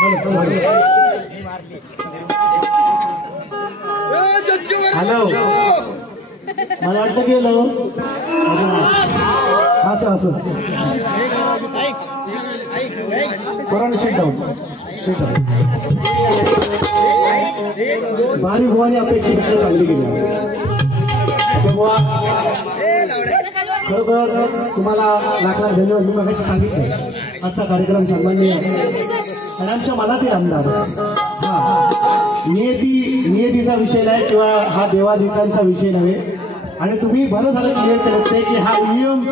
Hello मला वाटतं गेलो असं असं कोरोना शिटाऊन भारी बुवानी अपेक्षेपेक्षा चांगली गेली खरोखर तुम्हाला लाख लाख धन्यवाद. मी मगाशी सांगितलं आजचा कार्यक्रम सन्माननीय आणि आमच्या मनातील आमदार नियतीचा विषय नाही किंवा हा देवादिकांचा विषय नव्हे. आणि तुम्ही बरं झालं क्लिअर केलं ते की हा ईव्हीएम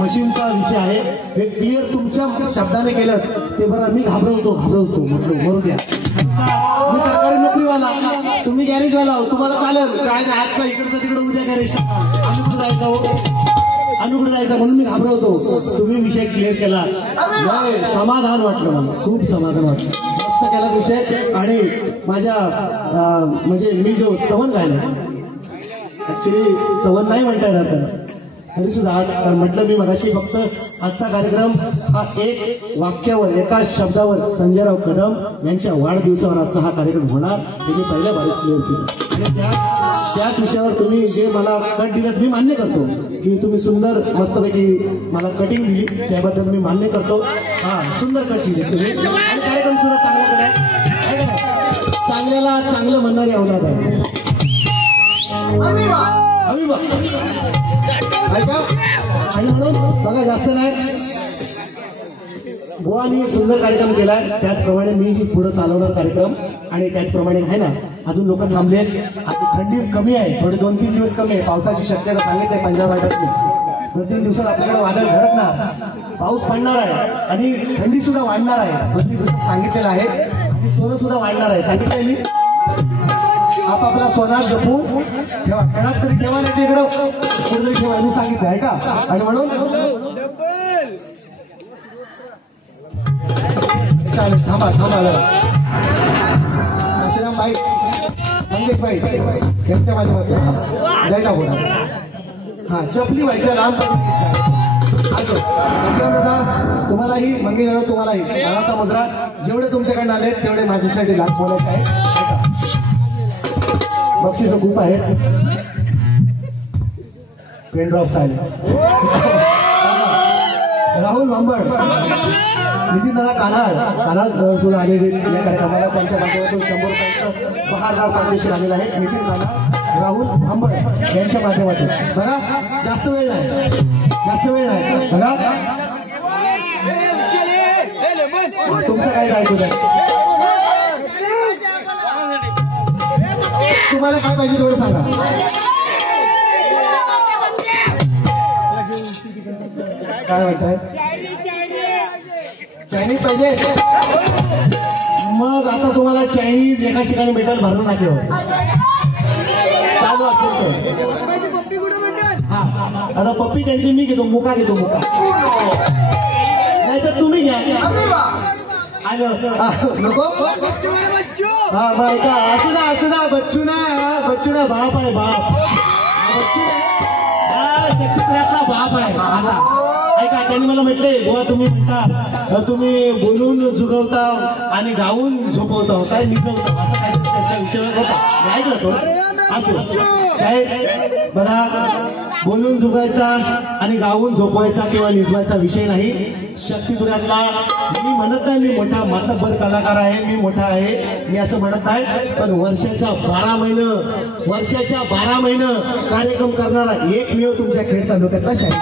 मशीनचा विषय आहे. हे क्लिअर तुमच्या शब्दाने केलं ते बरं. मी घाबरवतो म्हटलो मरू द्या. मी सरकारी नोकरीवाला तुम्ही गॅरेजवाला हो तुम्हाला चालेल काय नाही. आजचा इकडचं तिकडं उद्या गॅरेज आम्ही कुठं जायचं म्हणून मी घाबरवतो. तुम्ही विषय क्लिअर केला समाधान वाटलं मला खूप समाधान वाटलं. मस्त केला विषय. आणि माझ्या म्हणजे मी जो स्तवन गायला ऍक्च्युली स्तवन नाही म्हणता येणार त्याला तरी सुद्धा आज म्हटलं मी मगाशी फक्त आजचा कार्यक्रम हा एक वाक्यावर एका शब्दावर संजयराव कदम यांच्या वाढदिवसावर आजचा हा कार्यक्रम होणार हे मी पहिल्या बारीत क्लिअर केलं. आणि त्याच विषयावर तुम्ही जे मला कट दिल्यात मी मान्य करतो की तुम्ही सुंदर मस्तपैकी मला कटिंग दिली त्याबद्दल मी मान्य करतो. हा सुंदर कट दिली तुम्ही आणि कार्यक्रम सुद्धा चांगला केला. चांगल्याला चांगलं म्हणणारी अवलाद आहे. आणि म्हणून बघा जास्त नाही बुवानी सुंदर कार्यक्रम केलाय त्याचप्रमाणे मी पुढे चालवणार कार्यक्रम. आणि त्याचप्रमाणे आहे ना अजून लोक थांबलेत. आता थंडी कमी आहे थोडे 2-3 दिवस कमी आहे. पावसाची शक्यता सांगितली आहे पंजाब भागातली 2-3 दिवसात आपल्याकडे वादळ घडणार पाऊस पडणार आहे आणि थंडी सुद्धा वाढणार आहे. 2-3 दिवसात सांगितलेलं आहे. आणि सोनं सुद्धा वाढणार आहे सांगितलंय मी. आपापला सोनार जपू ठेवा खेळात तरी ठेवा नाही तिकडं कुठेतरी ठेवा मी सांगितलं आहे का. आणि म्हणून चालेल थांबा आश्रम भाई मंगेश भाई यांच्या माध्यमातून जायचा बोला. हा चपली व्हायच्या लांब असं असं तुम्हालाही मंगेश दादा तुम्हालाही नानाचा मुजरा जेवढे तुमच्याकडे आले तेवढे माझ्यासाठी लाभ बोलायचं आहे. बक्षीस खूप आहेत. Pen drop silence Rahul Bhambad Nitin दादा कानाळ सुद्धा आलेले या कार्यक्रमाला त्यांच्या माध्यमातून 100 रुपयांचं बहारदार पारितोषिक आलेलं आहे. नितीन दादा राहुल भांबड यांच्या माध्यमातून बघा जास्त वेळ नाही बघा तुमचं काय जायचं तुम्हाला काय पाहिजे तेवढं सांगा. काय म्हणताय चायनीज पाहिजे मग आता तुम्हाला चायनीज एकाच ठिकाणी भेटेल भरून नाकेवर चालू असेल तर. हा आता पप्पी त्यांची मी घेतो मुका नाही तर तुम्ही घ्या नको. हा बाय का असं ना बच्चू ना बाप आहे बाप शक्तिप्रयातला बाप आहे. आता ऐका त्यांनी मला म्हटले बुवा तुम्ही म्हणता तुम्ही बोलून जुगवता आणि गाऊन झोपवता काय निजवता असं काय त्यांच्या विषयावर होता मी ऐकलं तो असं काय बघा बोलून जुगायचा आणि गाऊन झोपवायचा किंवा निजवायचा विषय नाही. शक्तिपुरातला मी म्हणत नाही मी मोठा मातब्बर कलाकार आहे मी मोठा आहे मी असं म्हणत आहे. पण वर्षाच्या 12 महिने कार्यक्रम करणारा एकमेव तुमच्या खेड तालुक्यातला शाहीर.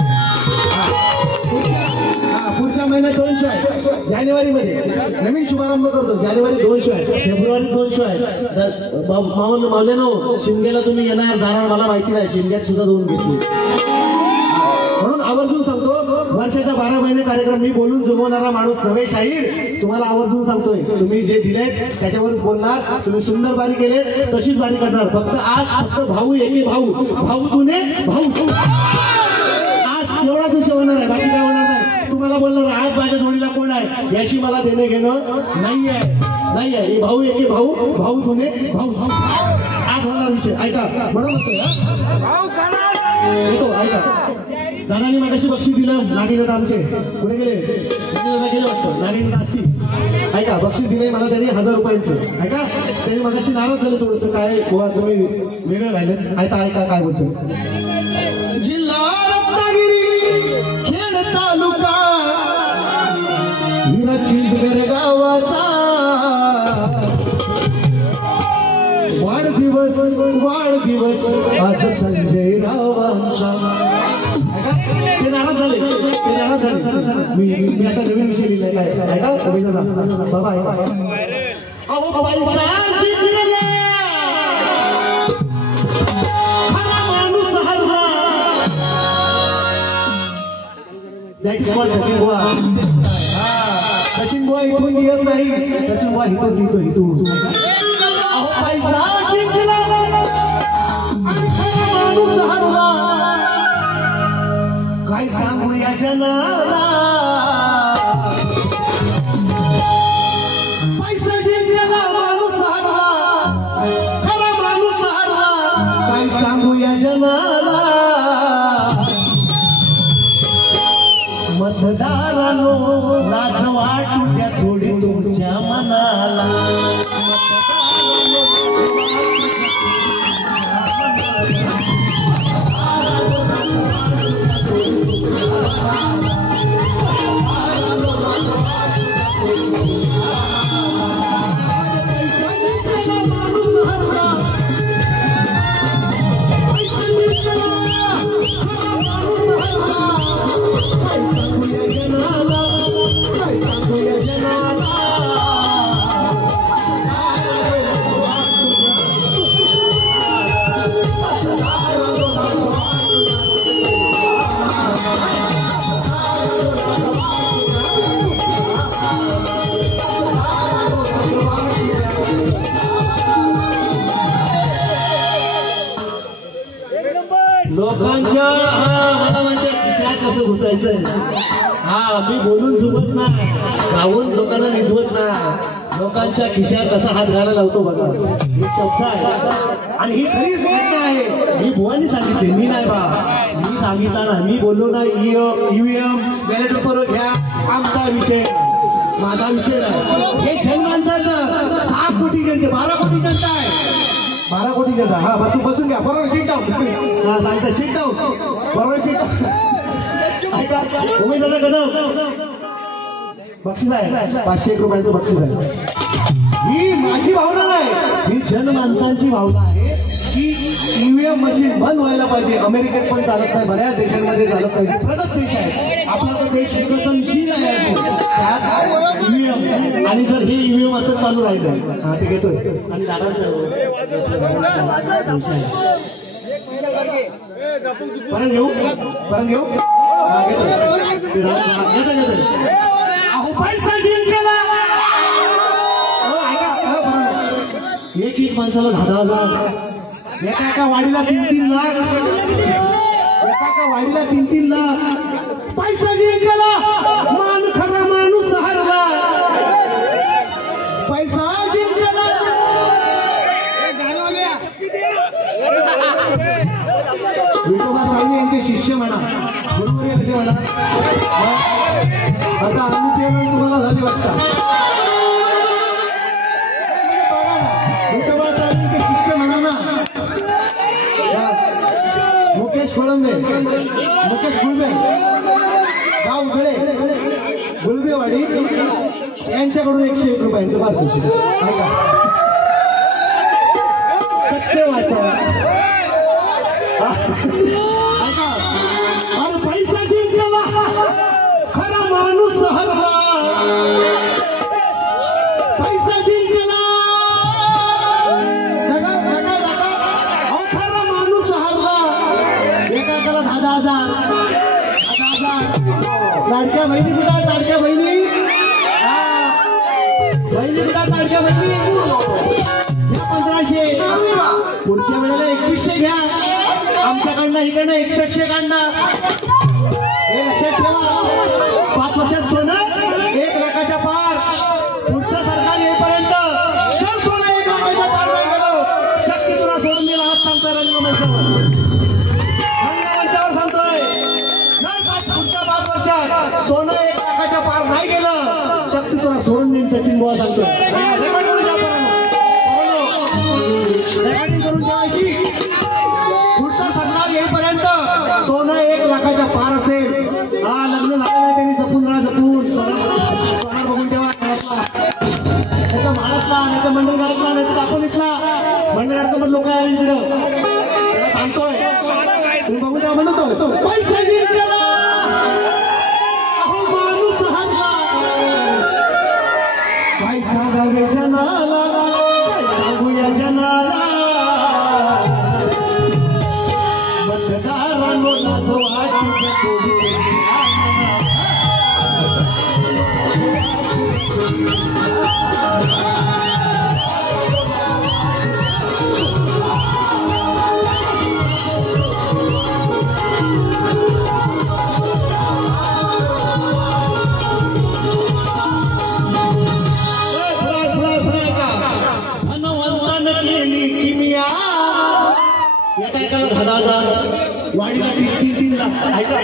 पुढच्या महिन्यात 2 शो आहे. जानेवारीमध्ये नवीन शुभारंभ करतो. जानेवारी 2 शो आहे. फेब्रुवारी 2 शो आहे. मावल्यानो शिमग्याला तुम्ही येणार जाणार मला माहिती नाही. शिमग्यात सुद्धा 2 घेतली म्हणून आवर्जून सांगतो वर्षाच्या 12 महिने कार्यक्रम मी बोलून जुगवणारा माणूस नव्हे शाहीर. तुम्हाला आवर्जून सांगतोय तुम्ही जे दिलेत त्याच्यावरच बोलणार. तुम्ही सुंदर बारी केले तशीच बारी करणार. फक्त भाऊ एके भाऊ तुने भाऊ आज एवढाच विषय होणार आहे बाकी काय होणार नाही. तुम्हाला बोलणार आज माझ्या जोडीला कोण आहे याशी मला देणं घेणं नाही आहे. भाऊ एके भाऊ तुने भाऊ आज होणार विषय. ऐका म्हणून ऐका दादानी मगाशी बक्षीस दिलं नागेश दादा आमचे कुठे गेले वाटतं नाणी असतील ऐका बक्षीस दिले मला त्यांनी 1000 रुपयांचं ऐका त्यांनी मगाशी नाराज झालं थोडंसं काय बुवा तुम्ही वेगळं राहिलं ऐका काय बोलतो जिल्हा रत्नागिरी खेड तालुका हिराचिंचगर गावाचा वाढदिवस आज संजय रावांचा ते नाराज झाले मी आता नवीन विषय लिहिलाय काय ऐका बाबा अहो पैसा जिंकला खरा माणूस हरला सचिन बुवा सचिन बुवा इथून लिहत नाही सचिन बुवा इथून लिहितो अहो पैसा जिंकला माणूस हरला काय सांगू या जनाला पैसा जिंकला माणूस हरला खरा माणूस हरला काय सांगू या जनाला मतदारांनो लाज वाटू द्या थोडी तुमच्या मनाला लोकांच्या मला म्हणजे खिशात कसं घुसायचं हा मी बोलून चुकत नाही गाऊन लोकांना निजवत नाही लोकांच्या खिशात कसा हात घालायला लावतो बघा हे शब्द आहे आणि ही खरी घटना आहे मी बुवांनी सांगितले मी नाही बा मी सांगितलं ना मी बोललो ना ईव्हीएम बॅलेट पेपर घ्या आमचा विषय माझा विषय नाही हे जनमानसाचं 6 कोटी जनते 12 कोटी जनता आहे 12 कोटी जनता हा बसून घ्या बरोबर शीट डाऊन हा सांगता शीट डाऊन बरोबर शीट ऐका उमेदवार कदम बक्षीस आहे 501 रुपयाचं बक्षीस आहे ही माझी भावना नाही ही जनमानसांची भावना आहे की ईव्हीएम मशीन बंद व्हायला पाहिजे अमेरिकेत पण चालत नाही बऱ्याच देशांमध्ये चालत पाहिजे प्रगत देश आहे आपला तर देश विकसनशील आहे त्यात ईव्हीएम आणि जर हे ईव्हीएम असं चालू राहिलं हा ते घेतोय आणि दादाचं परत घेऊ अहो पैसा जिंकला एक माणसाला 10,000 एका वाडीला 3-3 लाख एका वाडीला 3-3 लाख पैसा जिंकला मान खरा माणूस हरला पैसा जिंकला विठोबा साळवी यांचे शिष्य म्हणा बरोबर आहे कसे म्हणा आता अनुप्रेरणा तुम्हाला झाली वाटतं विठोबा साळवींचे शिष्य म्हणा ना मुकेश खोळंबे मुकेश गुळबे गाव उघडे गुळबेवाडी यांच्याकडून 101 रुपयांचं पारितोषिक ऐका सत्य वाचा ऐका अरे पैसा जिंकला खरा माणूस हरला पैसा जिंकला खरा माणूस हरला एकाला 10,000 लाडक्या बहिणी कुठं लाडक्या बहिणी कुठं लाडक्या बहिणी या 1500 पुढच्या वेळेला 2100 घ्या आमच्याकडनं इकडनं 6100 काढणार हे लक्षात ठेवा 5 वर्षात सोनं 1 लाखाच्या पार पुढचं सरकार येईपर्यंत जर सोनं 1 लाखाच्या पार नाही गेलं शक्ती तुला सोडून दिला हात सांगतोय रंगमंचावर सांगतोय जर पुढच्या 5 वर्षात सोनं 1 लाखाच्या पार नाही गेलं शक्ती तुला सोडून देईन सचिन बुवा सांगतोय. करून ठेवायची. पुढचा सरकार येईपर्यंत सोनं 1 लाखाच्या पार असेल. हा लग्न झालेला त्यांनी जपून राहा, जपून सोनार बघून ठेवा. त्याचा महाराष्ट्रला नाही तर मंडळगाडीतला नाही तर दापोलीतला मंडळगाडीतला पण लोक आहे इकडं. त्याला सांगतोय तुम्ही बघून ठेवा म्हणतो पैसा जिंकला माणूस हरला पैसा गावे जनाला सांगूया जनाला मतदारांनो नाचो वाढीला 3 लाख ऐका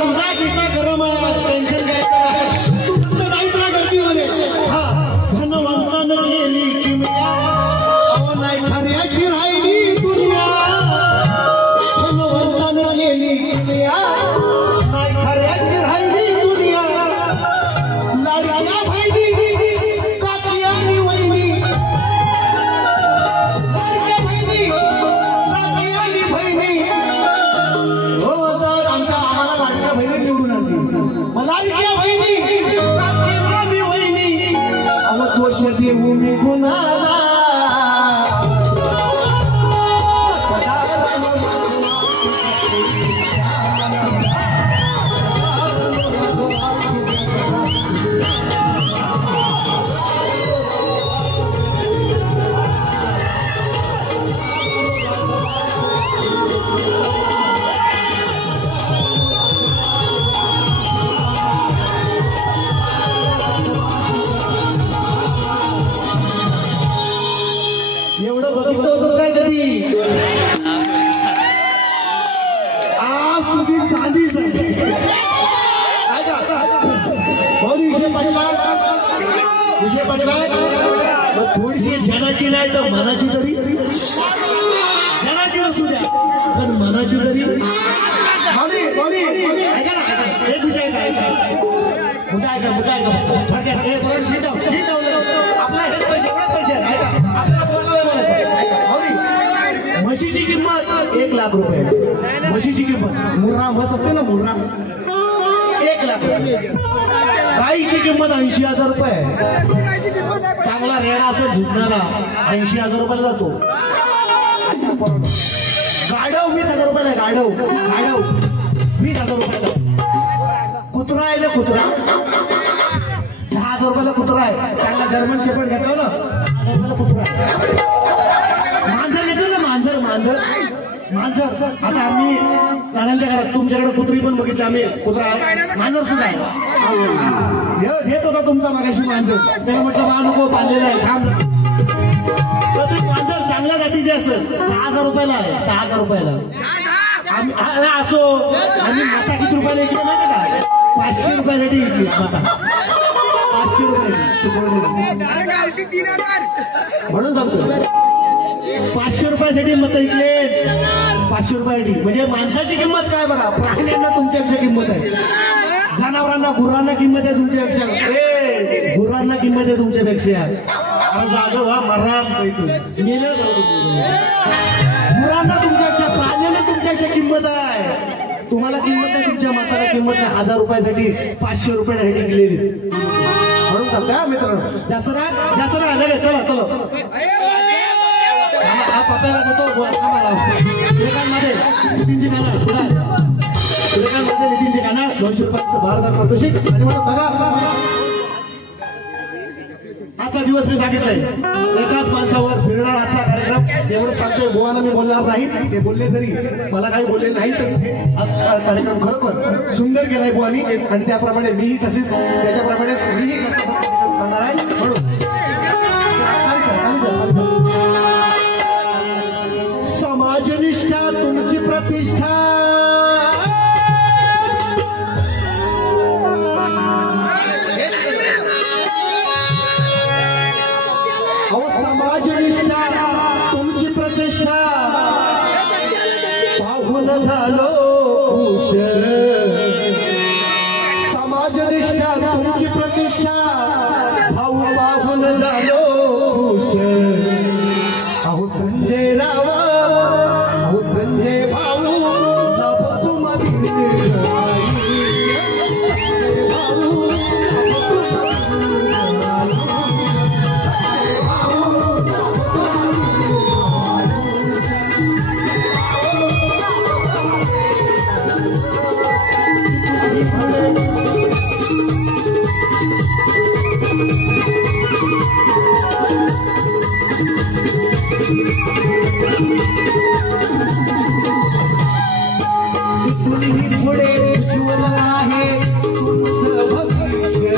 तुझा किस्सा गरम टेन्शन काय नाहीच ना गर्दीमध्ये. हा धनवंतानं केली किमया नाही खऱ्याची राहिली दुनिया. धनवंतानं केली किमया नाही खऱ्याची राहिली दुनिया. लाडक्या बहिणी काकी आणि वहिनी देऊ मी गुणाला विषय पडला. थोडीशी जनाची नाही तर मनाची तरी जनाची नसू द्या पण मनाची तरी ऐका ना. एक विषय काय मुद्दा ऐका मुद्दा म्हशीची किंमत 1 लाख रुपये. म्हशीची किंमत मुर्रा म्हस असते ना मुर्रा 1 लाख रुपये. गाईची किंमत 80,000 रुपये. चांगला रेडा असं झुकणारा 80,000 रुपयाला जातो. गाढव 20,000 रुपयाला. गाढव 20,000 रुपयाला. कुत्रा आहे ना कुत्रा 10,000 रुपयाला कुत्रा आहे. चांगला जर्मन शेपर्ड घेतो ना 10,000 रुपयाला कुत्रा. मांजर घेतो ना मांजर आता आम्ही नानांच्या घरात तुमच्याकडे कुत्री पण बघितली आम्ही. कुत्रा मांजर सुद्धा आहे. घेत होता तुमचा मागाशी मांजर. त्याला म्हटलं बा नको पाळलेला आहे थांब. मांजर चांगल्या जातीचे असेल 6,000 रुपयाला आहे. 6,000 रुपयाला असो. आम्ही माता किती रुपयाला विकली माहिती का? 500 रुपयाला विकली माता. 500 रुपये म्हणून सांगतो 500 रुपयासाठी मत ऐकले. 500 रुपयासाठी म्हणजे माणसाची किंमत काय बघा. प्राण्यांना तुमच्यापेक्षा किंमत आहे. जनावरांना गुरांना किंमत आहे तुमच्यापेक्षा. गुरांना किंमत आहे तुमच्यापेक्षा. जागो व्हा मरण गुरांना तुमच्यापेक्षा प्राण्यांना तुमच्यापेक्षा किंमत आहे. तुम्हाला किंमत आहे तुमच्या मताला किंमत नाही. 1000 रुपयासाठी 500 रुपयासाठी गेलेली म्हणून सांगता मित्रांनो. जास्त नाही चला चला पप्याला देतो आम्हाला. सुरेखांमध्ये नितीनजी काना सुरेखांमध्ये नितीनजी काना 200 रुपयाचं भारत पारितोषिक. आणि म्हणून बघा आजचा दिवस मी सांगितलंय एकाच माणसावर फिरणार आजचा कार्यक्रम. एवढं सांगतोय बुवांना मी बोलणार नाही. ते बोलले जरी मला काही बोलले नाही तर आज कार्यक्रम खरोखर सुंदर केलाय बुवानी. आणि त्याप्रमाणे मीही तसेच त्याच्याप्रमाणेच मीही करणार आहे. म्हणून समाजनिष्ठा तुमची प्रतिष्ठा राजनिष्ठा तुमची प्रतिष्ठा भाऊ पाहून झालो खुश अहो संजय रावा अहो संजय भाऊ पुढे उज्ज्वल आहे तुमचं भविष्य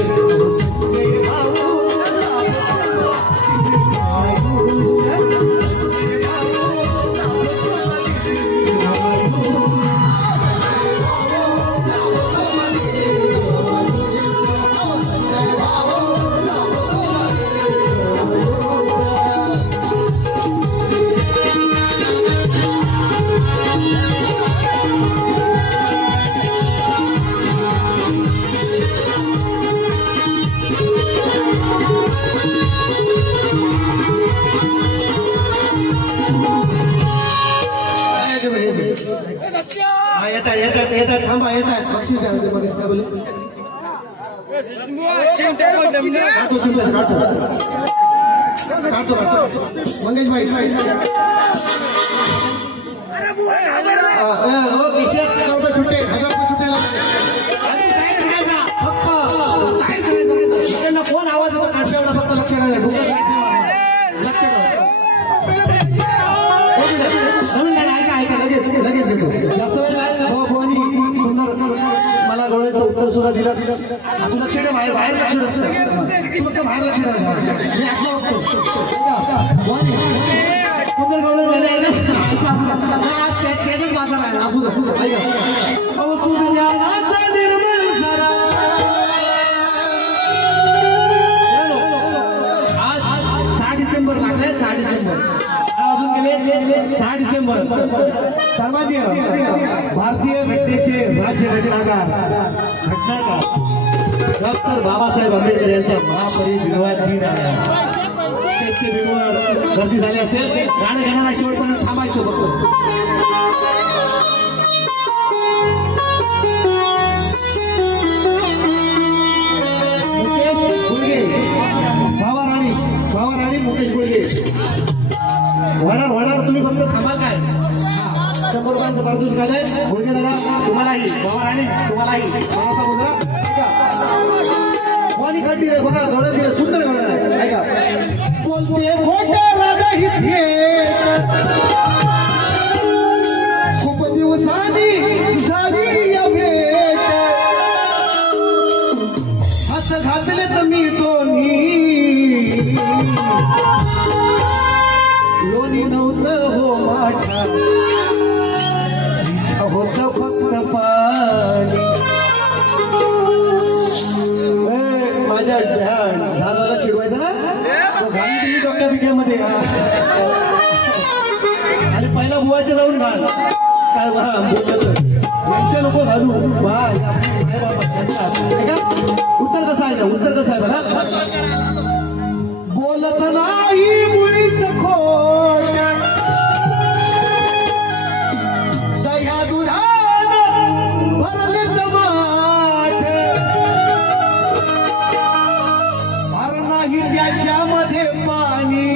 येतात थांबा येतात बक्षीस द्या बक्षीस काय बोलले काढतो मंगेश भाई हो खिशात सुट्टे 1000 रुपये सुट्टे फक्त कोण आवाज होता एवढा फक्त लक्ष ठेवा लक्ष लगेच घेतो जास्त वेळ नाही सुंदर मला गोळ्याचं उत्तर सुद्धा दिलं तू लक्ष ठेव बाहेर लक्ष ठेव फक्त बाहेर लक्ष ठेव मी आतला बघतो सुंदर गोळे झाले त्याच्याच बाजार आहे असू सुंदराचा निर्मळ सारा आज 6 डिसेंबर लागलाय 6 डिसेंबर 6 डिसेंबर सर्वांनी भारतीय घटनेचे राज्य घटनाकार डॉक्टर बाबासाहेब आंबेडकर यांचा महापरिनिर्वाण दिन आहे चैत्य दिनवर गर्दी झाली असेल गाणं घेणारा शेवटपर्यंत थांबायचं बघतो मुकेश गुडगे बाबा राणी मुकेश गुडगे होणार तुम्ही फक्त थांबा काय 100 रुपयांचं पारितोषिक आलंय गुडगे दादा तुम्हालाही बाबा राणी तुम्हालाही मनाचा मुद्रा वाणी काढली बघा गळत दिलं सुंदर गळत आहे ऐका बोलते खोटे राजाही खूप दिवसांनी झाली या भेट असं घातले तर मी दोन्ही लोणी नव्हतं हो माझ्या होत फक्त पाणी माझ्या झाडाला चिडवायचं ना तो घाली तुम्ही डॉक्टर बिक्यामध्ये आणि पहिला बुवाच्या जाऊन घाल काय बा यांचे नको घालू बा उत्तर कसं आहे बघा बोलत नाही मुळीच खोट दया दुधान भरले टमाट भर नाही त्याच्यामध्ये पाणी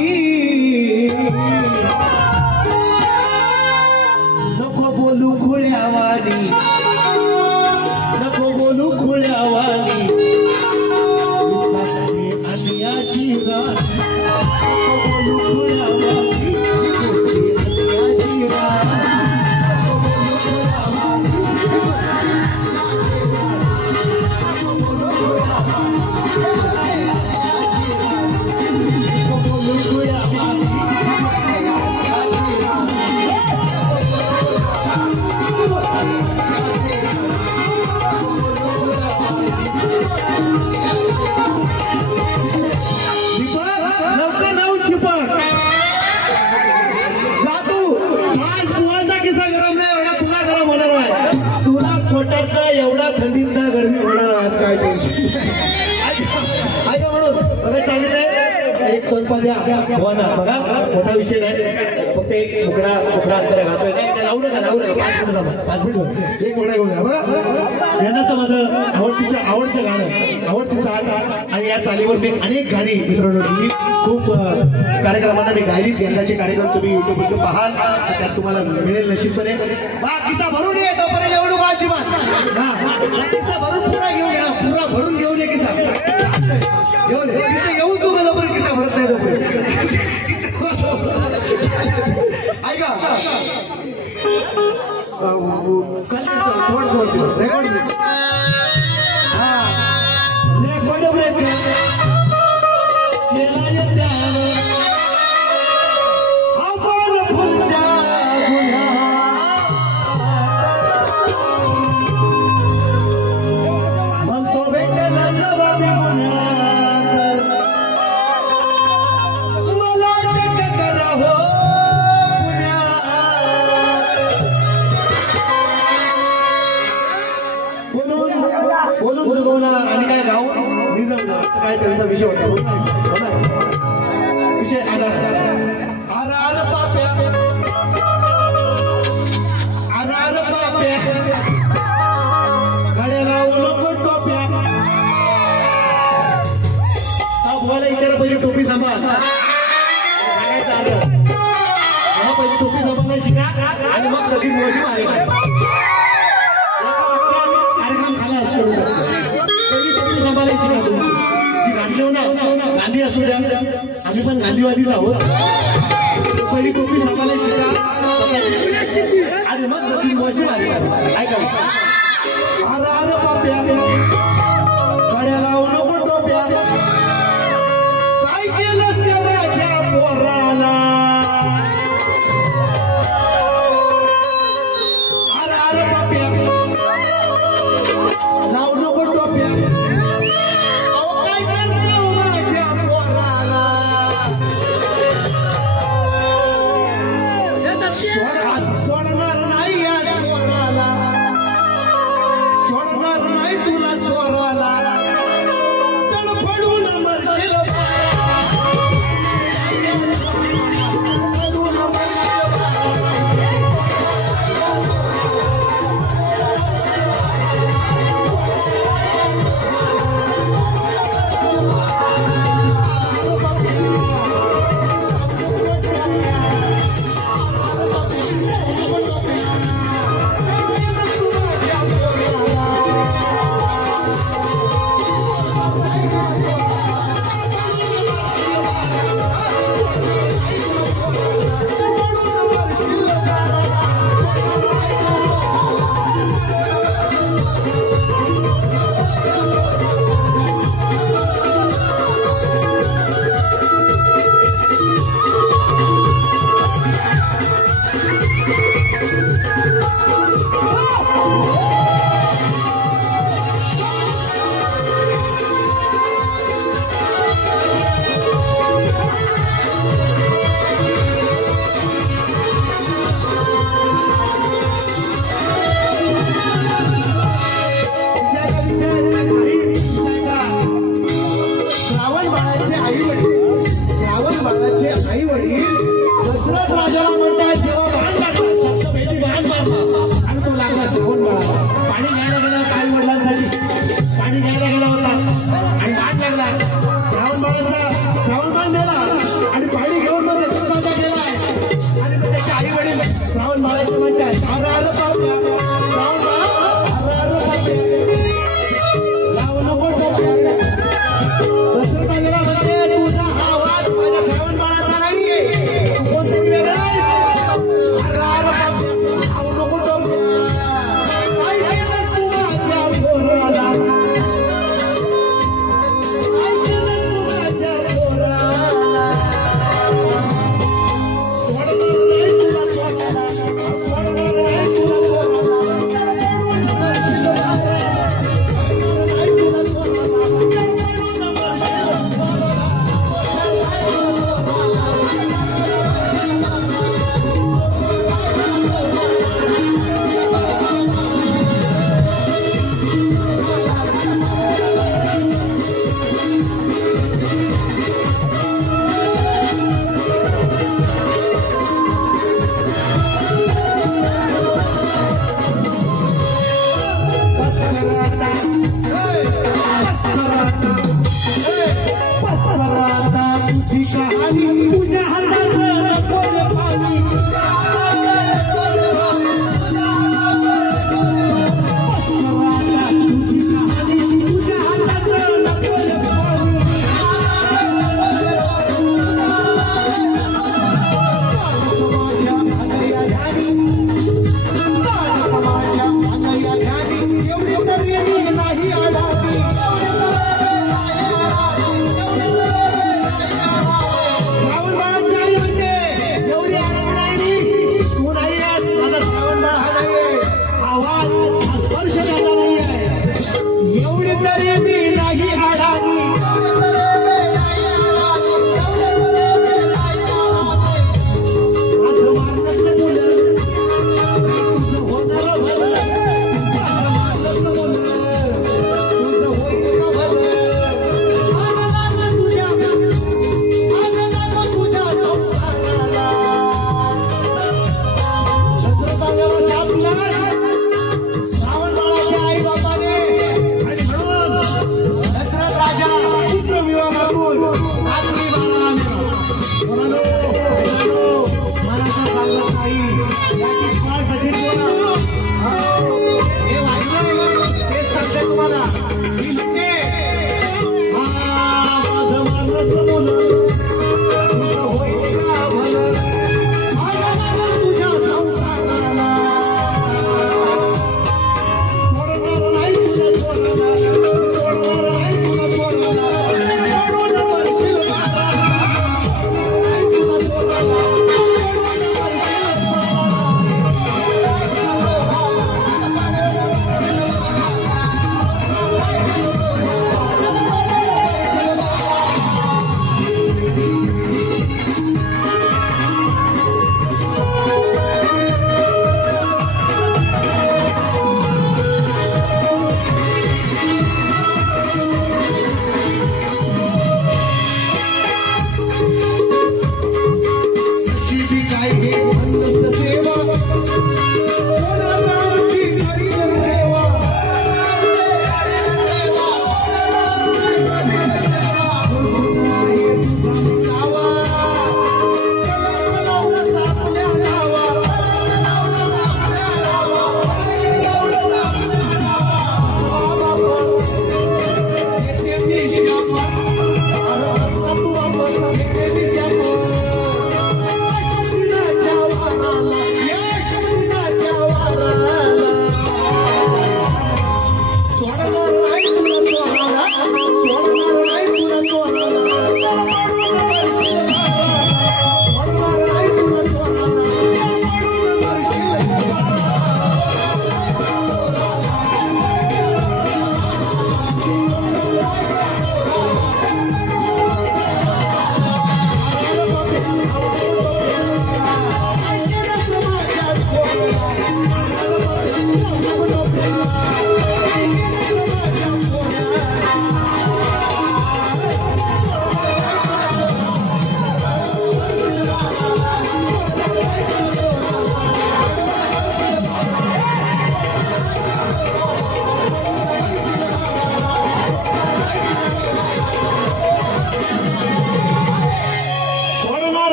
नको बोलू खुळ्यावानी नको बोलू खुळ्यावानी अन्याची रात एवढा थंडीत गरमी होणार असं काय ते ऐका म्हणून बघा सांगितलंय एक तोंडपा द्या हो ना बघा मोठा विषय नाही फक्त एक मुकडा अंतर घालतोय लावू नका 5 मिनिट एक मुकडा घेऊन बघा यांनाचं माझं आवडतं गाणं आवडती चाल आणि या चालीवर मी अनेक गाणी मित्रांनो खूप कार्यक्रमांना मी गायलीत यंदाचे कार्यक्रम तुम्ही युट्यूबवर पाहाल त्यात तुम्हाला मिळेल नशीबपणे किस्सा भरून ये तोपर्यंत एवढं अजिबात किस्सा भरून पुरा घेऊन या पुरा भरून घेऊन ये किस्सा घेऊन येऊन तू जोपर्यंत किस्सा भरत नाही तोपर्यंत ऐका आणि काय गाऊन काय त्यांचा विषय होता विषय आर पाप्या गाड्याला टोप्या तुम्हाला विचारा पहिले टोपी सांभाळ पहिले टोपी सांभाळणं शिका आणि मग सचिन जोशी कार्यक्रम खाला असतो सांभाळायला शिका तुम्ही जी गांधी हो ना गांधी असू द्या आम्ही पण गांधीवादीच आहोत पहिली टोपी सांभाळायला शिका आणि मग सचिन जोशी ऐका आर पाप्या गाड्या लावू नको टोप्या काय केलं सेवाच्या पोराला आर पाप्या लावू नको टोप्या काय करतो माझ्या पोराला सोडणार नाही या चोराला सोडणार नाही तुला चोरा तरी मी नाही अडाणी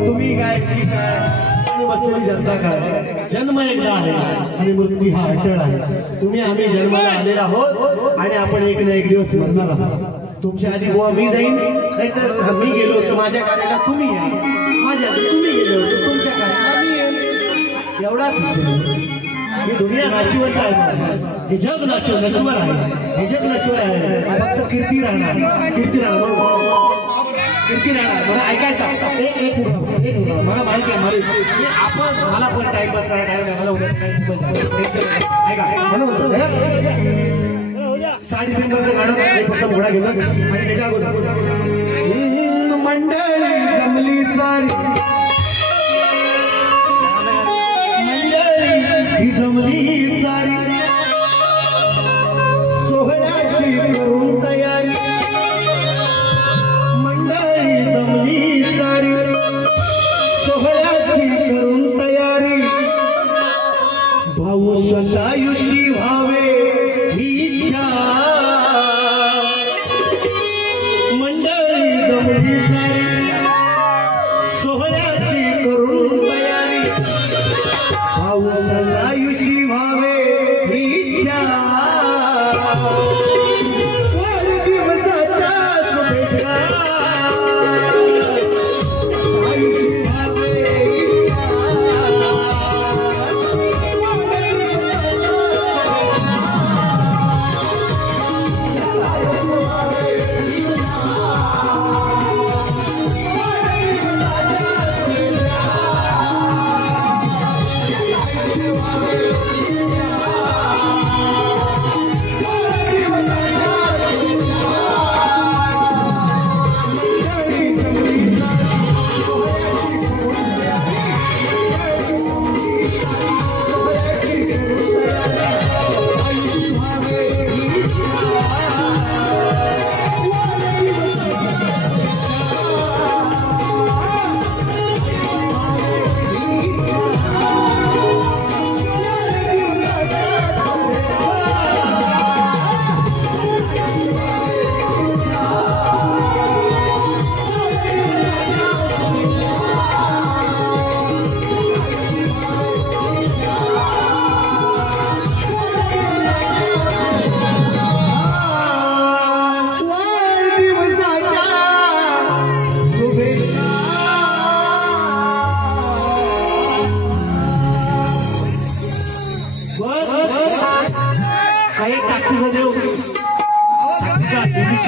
तुम्ही काय आणि बसलेली जनता काय जन्म एकदा आहे आणि मृत्यू हा अटळ आहे तुम्ही आम्ही जन्माला आलेला आहोत आणि आपण एक ना एक दिवस मरणार आहोत तुमच्या आधी गोवा मी जाईन नाहीतर मी गेलो होतो माझ्या कार्याला तुम्ही या माझ्या आधी तुम्ही गेलो होतो तुमच्या कार्याला मी येईल एवढाच विषय ही दुनिया नाशिवंत आहे हे जग नश्वर आहे हे जग नश्वर आहे फक्त कीर्ती राहणार मला ऐकायचा एक मला माहिती आहे आपण मला पण टाइमपास करायला मला ऐका म्हणून 6 डिसेंबरचं गाणं फक्त घोडा गेलं आणि त्याच्या अगोदर मंडळी जमली सारी मंडळी जमली सारी सोहळ्याची करून तयारी जमली सारी सोहळ्याची करून तयारी भाऊ शतायुषी व्हावे ही इच्छा मंडळी जमली सारी सोहळ्याची करून तयारी भाऊ शतायुषी व्हावे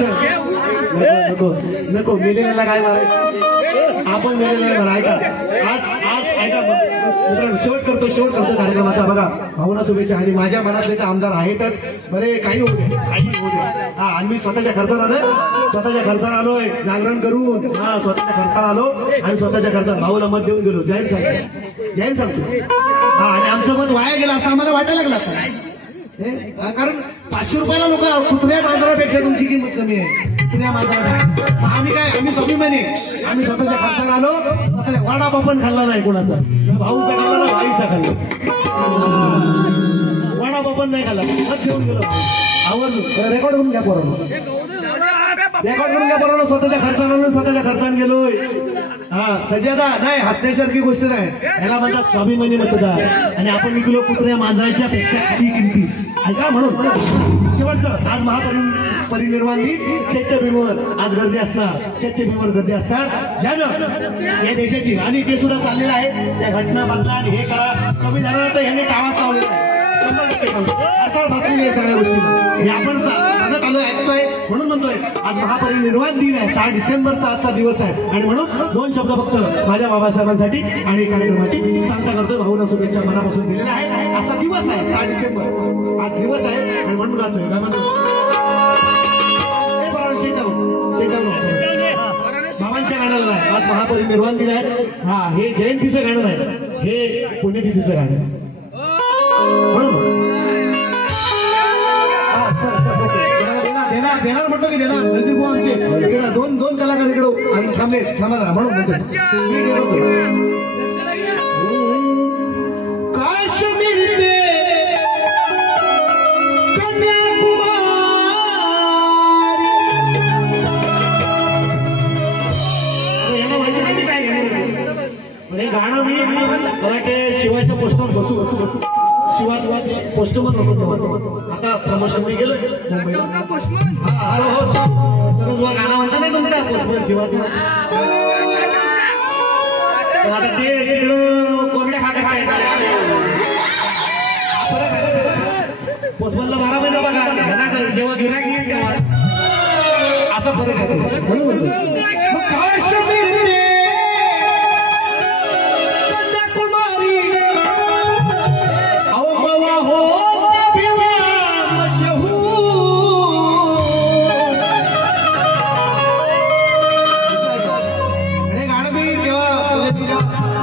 नको नको नको मेलेल्याला काय मारायचं आपण मेलेल्याला मारा. ऐका आज आज ऐका मित्रांनो शेवट करतो कार्यक्रमाचा. बघा भावना शुभेच्छा. आणि माझ्या मनातले तर आमदार आहेतच. बरे काही होऊ दे काही होऊ दे. हा आणि मी स्वतःच्या खर्चानं आलोय जागरण करून. हा स्वतःच्या खर्चानं आलो आणि स्वतःच्या खर्चानं भाऊला मत देऊन गेलो. जैन सांगतो. हा आणि आमचं मत वाया गेलं असं आम्हाला वाटायला लागलं. कारण 500 रुपयाला लोक कुत्र्या मांजरापेक्षा तुमची किंमत कमी आहे. कुत्र्या मांजरा आम्ही स्वाभिमानी आम्ही स्वतःच्या खर्चानं आलो. वडापाव पण खाल्ला नाही कोणाचा. भाऊचा खाल्ला ना भाईचा खाल्ला. वडापाव पण नाही खाल्ला. मत घेऊन गेलो आवडलो. रेकॉर्ड करून घ्या पोरांनो. स्वतःच्या खर्चानं गेलोय. हा सज्जादा नाही हसण्यासारखी गोष्ट नाही. याला म्हणतात स्वाभिमानी मतदार. आणि आपण निघलो कुत्र्या मांजराच्या पेक्षा खाली किमती. ऐका म्हणून शेवटचं आज महापरिनिर्वाण दिन चैत्यभूमीवर आज गर्दी असणार. चैत्यभूमीवर गर्दी असणार ज्यानं या देशाची आणि ते सुद्धा चाललेलं आहे. त्या घटना बदला आणि हे करा संविधानाला तर ह्यांनी टाळाच लावलेला आहे. 100% अडथळा बसलेली आहे सगळ्या गोष्टी. आपण सांगत आलोय ऐकतोय म्हणून म्हणतोय आज महापरिनिर्वाण दिन आहे. 6 डिसेंबरचा आजचा दिवस आहे. आणि म्हणून 2 शब्द फक्त माझ्या बाबासाहेबांसाठी आणि कार्यक्रमाची सांगता करतोय. भाऊना शुभेच्छा मनापासून दिलेल्या आहे. आजचा दिवस आहे 6 डिसेंबर आज दिवस आहे आणि म्हणून गातोय काय म्हणतो बाबांच्या गाण्याला नाही. आज महापरिनिर्वाण दिन आहे. हा हे जयंतीचं गाणं नाही हे पुण्यतिथीचं गाणं आहे. म्हणून देणार म्हणतो की देणार नजीक आमचे दोन कलाकार इकडे आणि थांबा जरा म्हणून काश्मीर हे गाणं मी मराठी शिवाच्या पोस्टवर बसू शिवा पोस्टमन होतो. आता प्रमोशन मी गेलो मुंबईला. सरस गाणं म्हणता नाही तुमचा पोस्टमन शिवाजी. आता ते कोंबड्या खाट्या पोस्टमनला 12 महिने बघा जेव्हा गिऱ्हाईक येईल तेव्हा असा फरक होतो.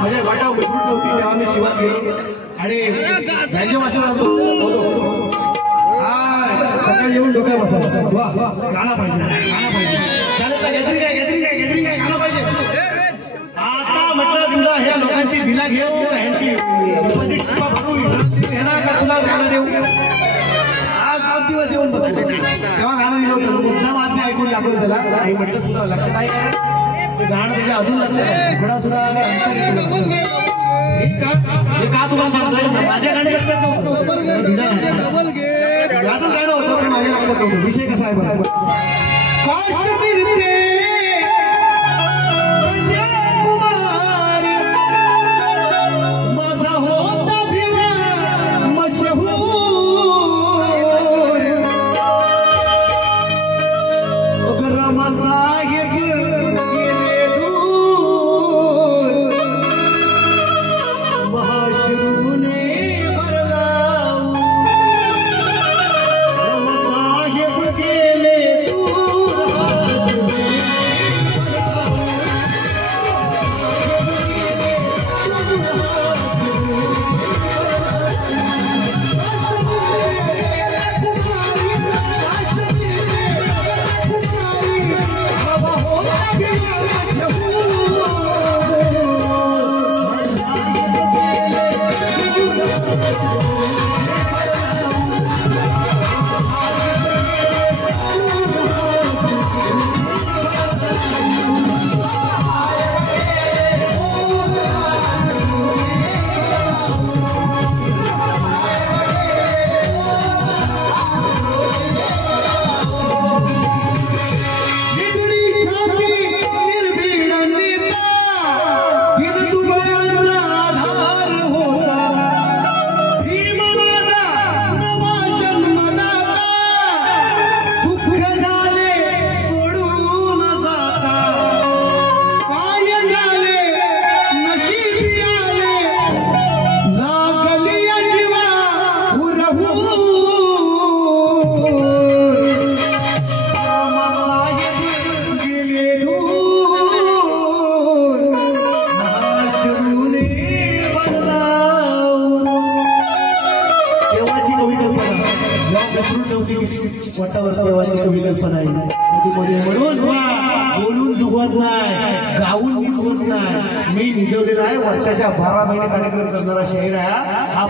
माझ्या वाटा उचलून होती तेव्हा मी शिवात गेलो आणि जायच्या भाषेला सकाळी येऊन डोक्या बसा गाणं पाहिजे गाणं पाहिजे. आता म्हटलं तुला ह्या लोकांची बिला घेऊ ह्यांची भरू का तुला गाणं देऊ. आज 2 दिवस येऊन बसतो तेव्हा गाणं दिलं होतं. मुद्दा माझं ऐकून दाखवलं त्याला आणि म्हटलं तुला लक्षात आहे का गाणं त्याच्या अजून लक्षात थोडा सुद्धा हे का तुम्हाला सांगतोय माझ्या गाणी लक्षात नव्हतं. याचंच गाणं होतं पण माझ्या लक्षात नव्हतं. विषय कसा आहे बरोबर माझा होता साहेब गेले दूर महाश्रूने भरलाऊ. साहेब गेले दूर समजून नव्हती पोटावर देवाची कवी कल्पना आहे म्हणून बोलून जुगवत नाही, गाऊन जुगवत नाही. मी निजवलेला आहे वर्षाच्या 12 महिने कार्यक्रम करणारा शाहीर आहे हा.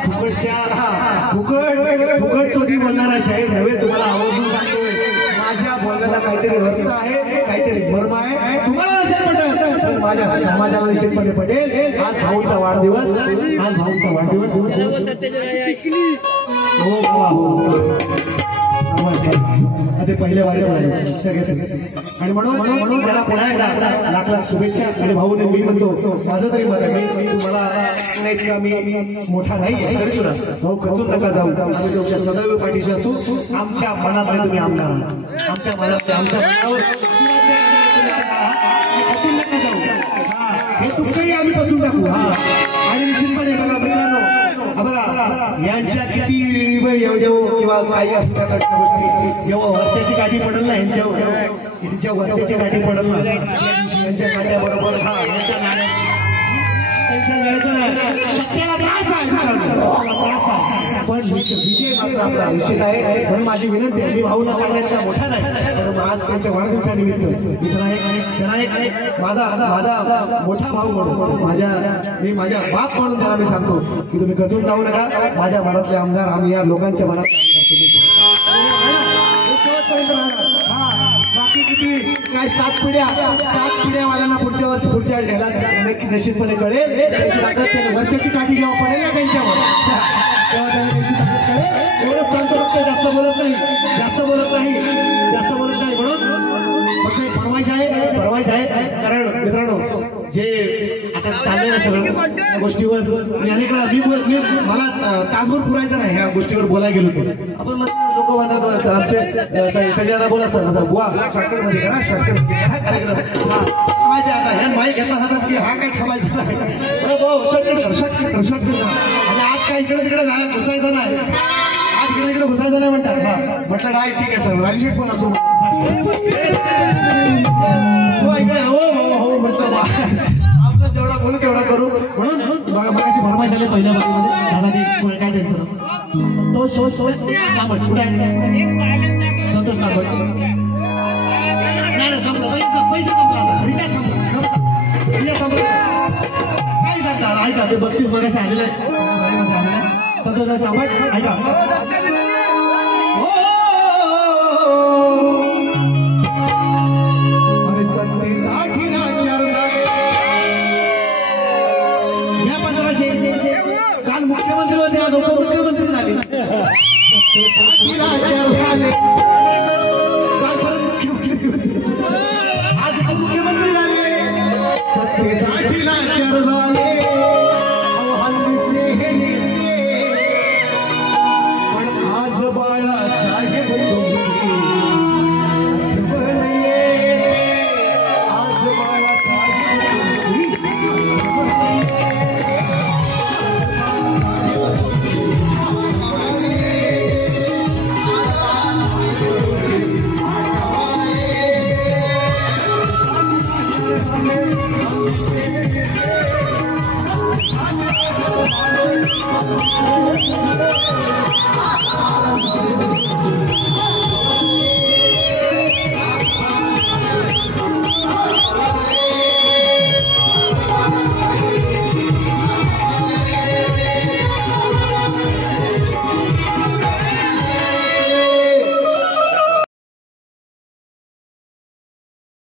फुकट चोटी बोलणारा शाहीर नव्हे. तुम्हाला आवर्जून सांगतोय माझ्या बोलण्याला काहीतरी अर्थ आहे, काहीतरी मर्म आहे. तुम्हाला असेल पटेल तर माझ्या समाजाला निश्चितपणे पटेल. आज भाऊचा वाढदिवस, आज भाऊचा वाढदिवस. हो बाबा हो ते पहिल्या वारीत आणि म्हणून त्याला पुन्हा एकदा लाख लाख शुभेच्छा. आणि भाऊने मी म्हणतो माझं तरी मत आहे, मी तुम्हाला नाही का मी मोठा नाही तरी सुद्धा भाऊ खचून नका जाऊ. आम्ही तुमच्या सदैव पाठीशी असू. आमच्या मनात तुम्ही आमदार आहात, आमच्या मनात आमच्या मनावर खचून नका जाऊ. हे तुमचंही आम्ही बसून टाकू. आणि निश्चितपणे बघा मित्रांनो, बघा यांच्या किती किंवा काही असल्या गोष्टी जेव्हा वर्षाची गाठी पडेल ना यांच्या वर्षाची गाठी पडेल ना यांच्या गाठ्याबरोबर यांच्या पण विजय मात्र आपला निश्चित आहे. म्हणून माझी विनंती आहे, मी भाऊला सांगण्याचा मोठा नाही पण आज त्यांच्या वाढदिवसानिमित्त त्यांना एक माझा मोठा भाऊ म्हणून मी माझ्या बाप म्हणून त्यांना मी सांगतो की तुम्ही खचून जाऊ नका. माझ्या मनातले आमदार आम्ही या लोकांच्या मनातले बाकी किती काय 7 पिढ्या वाल्यांना पुढच्या घ्यायला निश्चितपणे कळेल. त्यांची ताकद वर्षाची काठी जेव्हा पडेल ना त्यांच्यावर तेव्हा त्यांना त्यांची ताकद कळेल. एवढंच सांगतो फक्त जास्त बोलत नाही फक्त फरमाईश आहे. कारण मित्रांनो जे आता चाललंय ना सगळं त्या गोष्टीवर मी मला तासभर पुरायचं नाही ह्या गोष्टीवर बोलायला गेलो होतो. आपण लोक म्हणतात आमचे सगळ्यांना बोला सर आता बुवा शॉर्टकट मध्ये करा, कार्यक्रम माझ्या आता ह्या माईक घेतला हातात की हा काय थांबायचा नाही. शॉर्टकट आणि आज काय इकडे तिकडे घुसायचं नाही, आज इकडे घुसायचं नाही म्हणतात. म्हटलं नाही ठीक आहे सर राजेश पण आमचं हो म्हटलं आपलं जेवढा बोलू तेवढा करू. म्हणून मगाशी फरमाईश आले पहिल्या बाजूमध्ये दादा काय त्यांचं संतोष कांबट कुठे आहे? संतोष कांबट नाही संपला पैसे संपला रिचार्ज संपला काय सांगता ऐका ते बक्षीस मगाशी आलेलं आहे संतोष कांबट ऐका काल मुख्यमंत्री होते आज उपमुख्यमंत्री झाले. काल परत मुख्यमंत्री होते आज उपमुख्यमंत्री झाले. 60 लाचार झाले हल्लीचे हे पण आज बाळासाहेब